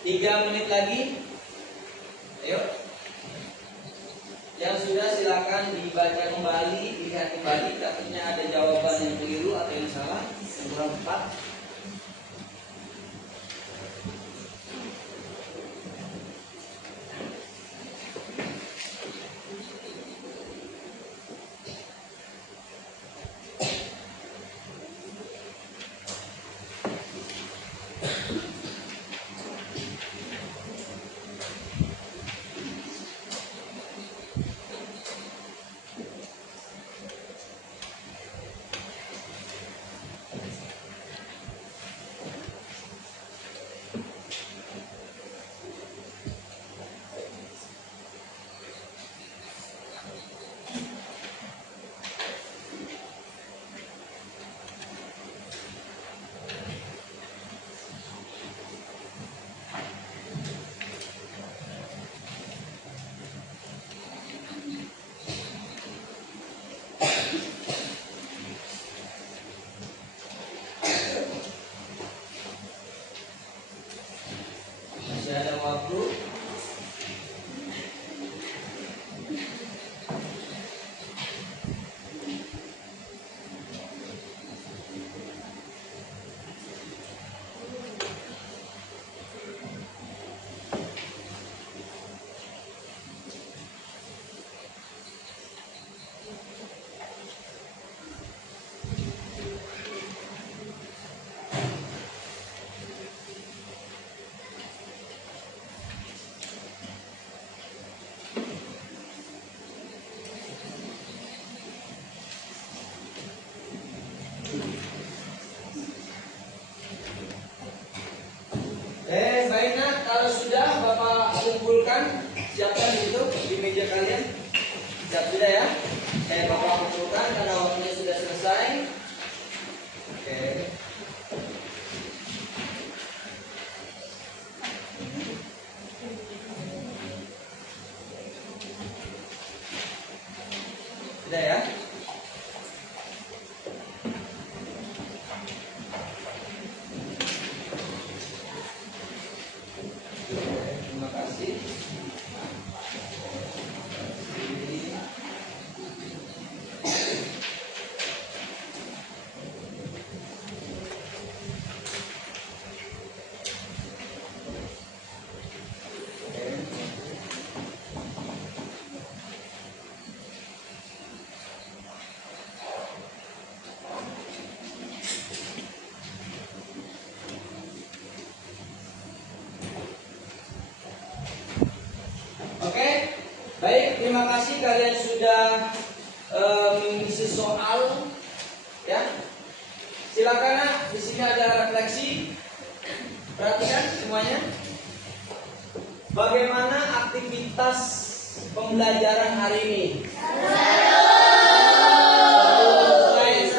Tiga menit lagi. Ayo. Yang sudah silakan dibaca kembali, lihat kembali. Takutnya ada jawaban yang keliru atau yang salah, yang kurang tepat. Masih ada waktu. Baik nak, kalau sudah Bapak kumpulkan, siapkan itu di meja kalian. Siap sudah ya? Bapak kumpulkan karena waktunya sudah selesai. Oke. Sudah ya? Terima kasih. Oke, baik, terima kasih kalian sudah mengisi soal, ya. Silakan nak, di sini ada refleksi. Perhatikan semuanya. Bagaimana aktivitas pembelajaran hari ini? Seru.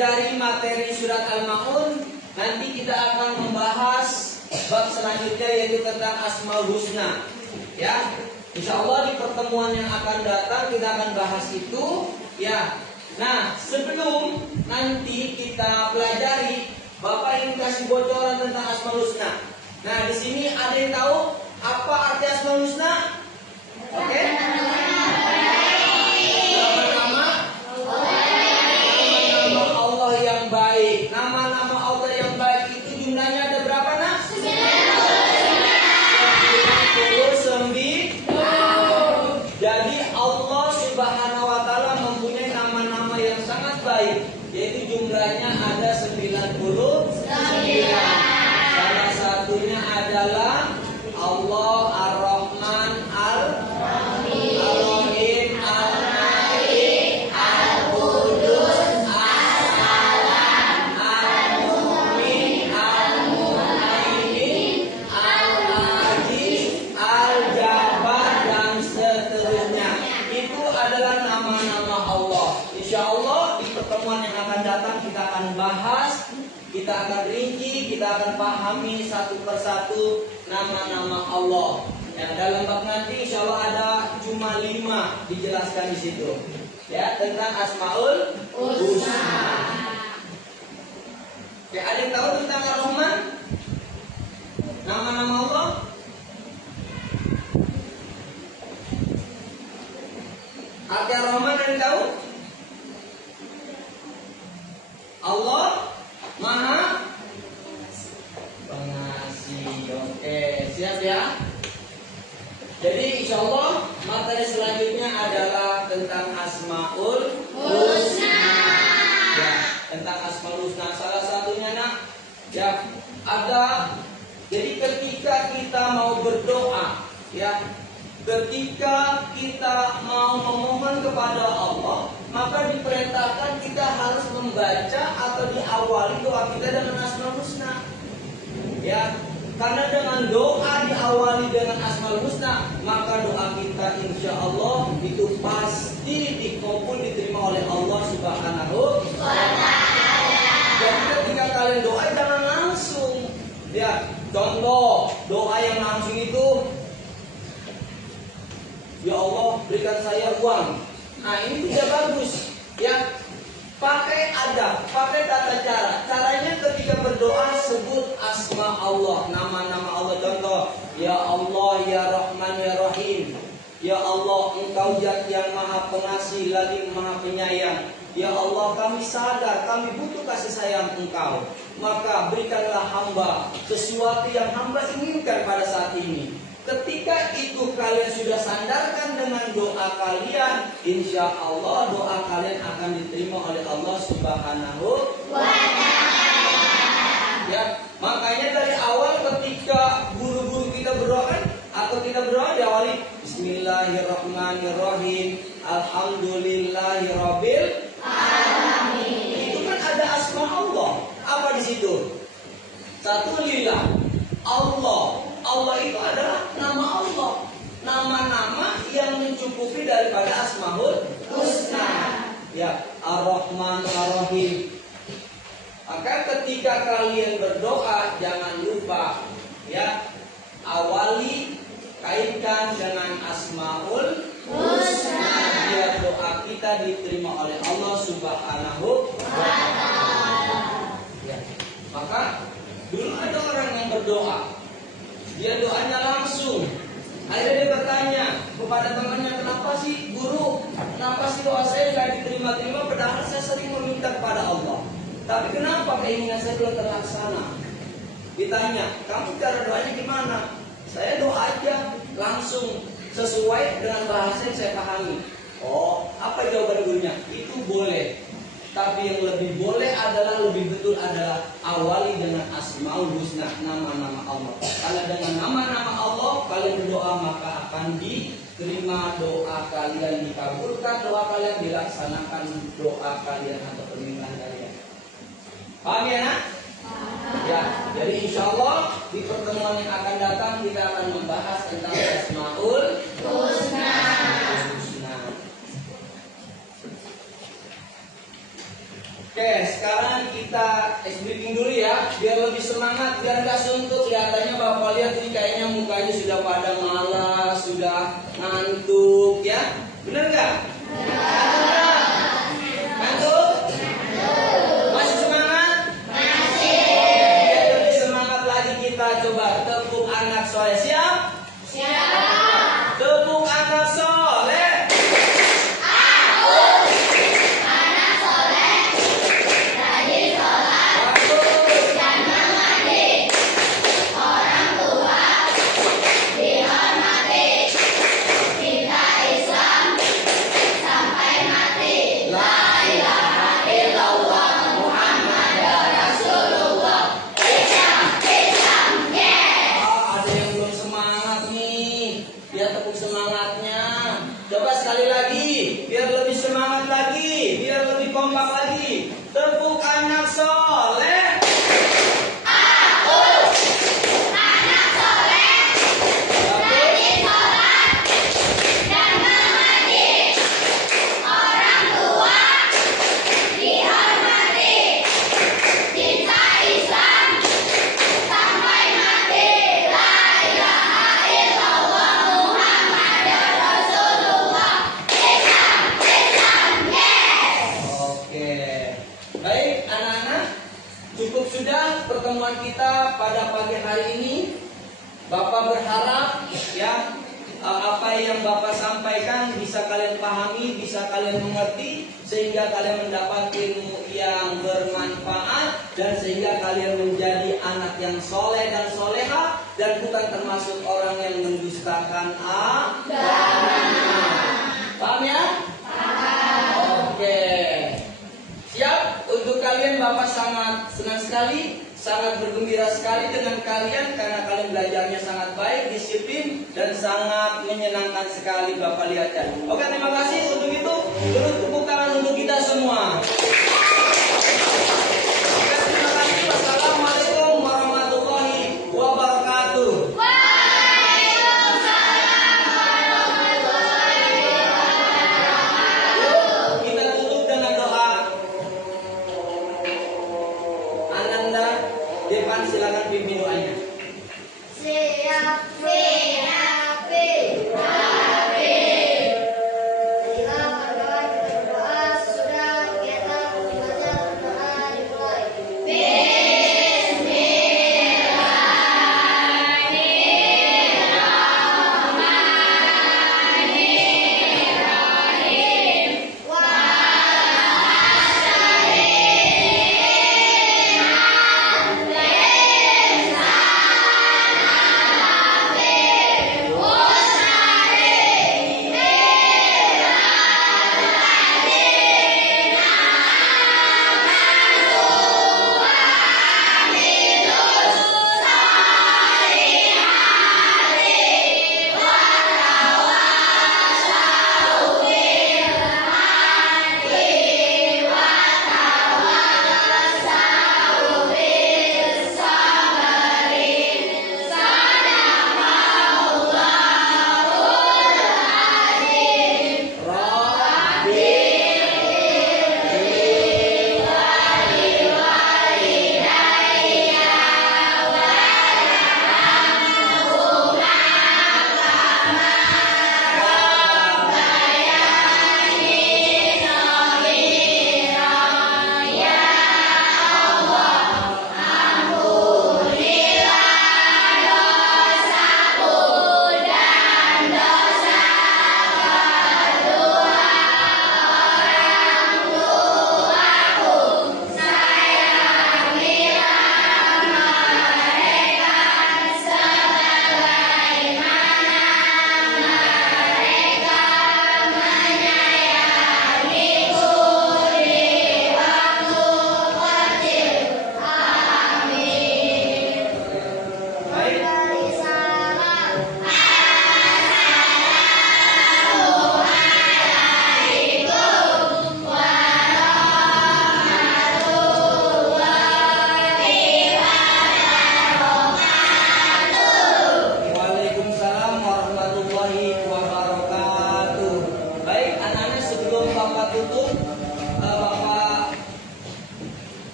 mempelajari materi surat Al-Maun, nanti kita akan membahas bab selanjutnya yaitu tentang Asmaul Husna. Ya, insya Allah di pertemuan yang akan datang kita akan bahas itu. Ya, nah sebelum nanti kita pelajari, Bapak ingin kasih bocoran tentang Asmaul Husna. Nah di sini ada yang tahu apa arti Asmaul Husna? Oke? Nama-nama Allah yang baik. Nama-nama Allah yang baik itu jumlahnya ada berapa, nak? 99. Jadi Allah Subhanahu wa taala mempunyai nama-nama yang sangat baik, yaitu jumlahnya ada 99. Salah satunya adalah Allah Ar-Rahman Ar-Rahim Al-Malik Al-Qudus As-Salam Al-Mu'min Al-Mu'aimin Al-Aziz Al-Jabbar dan seterusnya. Itu adalah nama-nama Allah. Insya Allah di pertemuan yang akan datang kita akan bahas, kita akan rinci, kita akan pahami satu persatu nama-nama Allah. Ya, dalam bab nanti insya Allah ada cuma 5 dijelaskan di situ. Ya, tentang Asmaul Husna. Ya, ada yang tahu tentang Ar-Rahman? Nama-nama Allah? Arti Ar-Rahman ada yang tahu? Allah Maha Pengasih. Oke, siap ya. Jadi insya Allah materi selanjutnya adalah tentang Asmaul Husna. Ya, tentang Asmaul Husna. Salah satunya nak, ya ada. Jadi ketika kita mau berdoa, ya, ketika kita mau memohon kepada Allah, maka diperintahkan kita harus membaca atau diawali doa kita dengan Asmaul Husna. Ya, karena dengan doa diawali dengan Asmaul Husna, maka doa kita insya Allah itu pasti dikabul, diterima oleh Allah Subhanahu wa taala. Jadi ketika kalian doa jangan langsung. Ya, contoh doa yang langsung itu, ya Allah berikan saya uang. Nah ini tidak bagus. Ya, pakai adab, pakai tata cara. Caranya ketika berdoa sebut asma Allah, nama-nama Allah. Contoh, ya Allah, ya Rahman, ya Rahim. Ya Allah, Engkau Zat yang Maha Pengasih lagi Maha Penyayang. Ya Allah, kami sadar kami butuh kasih sayang Engkau. Maka berikanlah hamba sesuatu yang hamba inginkan pada saat ini. Ketika itu kalian sudah sandarkan dengan doa kalian, insya Allah doa kalian akan diterima oleh Allah Subhanahu wa taala. Ya, makanya dari awal ketika guru-guru kita berdoa atau kita berdoa diawali Bismillahirrahmanirrahim, Alhamdulillahirabbil alamin. Itu kan ada asma Allah. Apa di situ? Satu lillah, Allah. Allah itu adalah nama Allah, nama-nama yang mencukupi daripada Asmaul Husna. Ya, Ar-Rahman Ar-Rahim. Maka ketika kalian berdoa jangan lupa, ya, awali kaitkan dengan Asmaul Husna biar doa kita diterima oleh Allah Subhanahu wa taala. Ya. Maka dulu ada orang yang berdoa, dia doanya langsung. Akhirnya dia bertanya kepada temannya, kenapa sih guru, kenapa sih doa saya gak diterima-terima padahal saya sering meminta kepada Allah, tapi kenapa keinginan saya belum terlaksana? Ditanya, kamu cara doanya gimana? Saya doa aja langsung sesuai dengan bahasa yang saya pahami. Oh, apa jawaban gurunya? Itu boleh. Tapi yang lebih boleh adalah, lebih betul adalah awali dengan Asmaul Husna, nama-nama Allah. Kalau dengan nama-nama Allah kalian berdoa maka akan diterima doa kalian, dikabulkan doa kalian, dilaksanakan doa kalian atau permintaan kalian. Paham ya nak? Ya, jadi insya Allah di pertemuan yang akan datang kita akan membahas tentang Asmaul Husna. Oke, sekarang kita briefing dulu ya, biar lebih semangat, biar nggak suntuk. Kelihatannya Bapak lihat ini kayaknya mukanya sudah pada malas, sudah ngantuk ya. Bener nggak? Ngantuk? Masih semangat? Masih. Biar lebih semangat lagi kita coba tepuk anak soleh. Siap? Siap. Tepuk anak soleh. Ada yang belum semangat nih, biar tepuk semangatnya. Coba sekali lagi, biar lebih semangat lagi, biar lebih kompak lagi. Tepuk anak soleh. Oke, baik anak-anak, cukup sudah pertemuan kita pada pagi hari ini. Bapak berharap ya apa yang Bapak sampaikan bisa kalian pahami, bisa kalian mengerti, sehingga kalian mendapat ilmu yang bermanfaat dan sehingga kalian menjadi anak yang soleh dan soleha dan bukan termasuk orang yang mendustakan agama. Paham ya? Oke. Siap? Untuk kalian Bapak sangat senang sekali, sangat bergembira sekali dengan kalian karena kalian belajarnya sangat baik, disiplin dan sangat menyenangkan sekali Bapak lihat ya. Oke, terima kasih untuk itu. Turut tepuk tangan untuk kita semua. Oke, terima kasih. Wassalamualaikum warahmatullahi wabarakatuh. Yuk, kita tutup dengan doa. Ananda, Devan silakan pimpin doanya.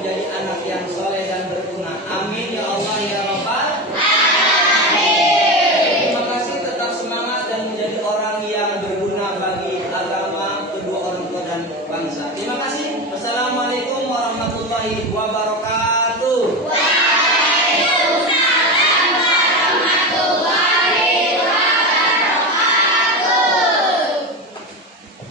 menjadi anak yang soleh dan berguna. Amin ya Allah ya Rabbal